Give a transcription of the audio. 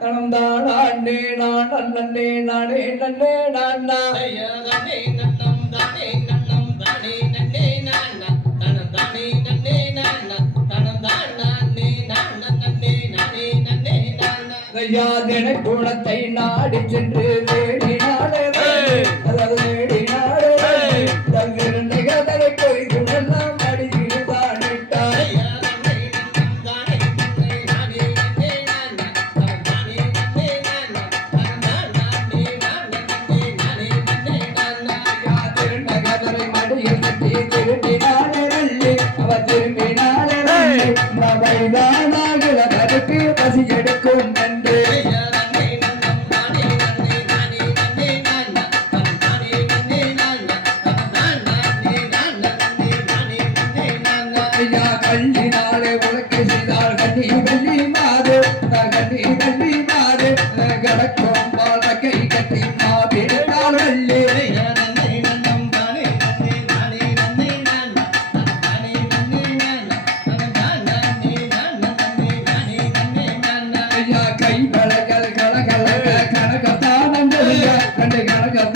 தனம் தானே நானே நன்னே நானே நன்னே நானா வியாதன குணத்தை நாடி சென்று கல்லினாலே உலக்கை செய்தார் கண்ணி வெள்ளி மாது. கண்ணி வெள்ளி மாது. கடக்கும் வாழ்க்கை கட்டி மாபிடுத்தாள் வெள்ளி கை பழகல் கலகலக கனகத்தானந்த கண்டு கனகத்த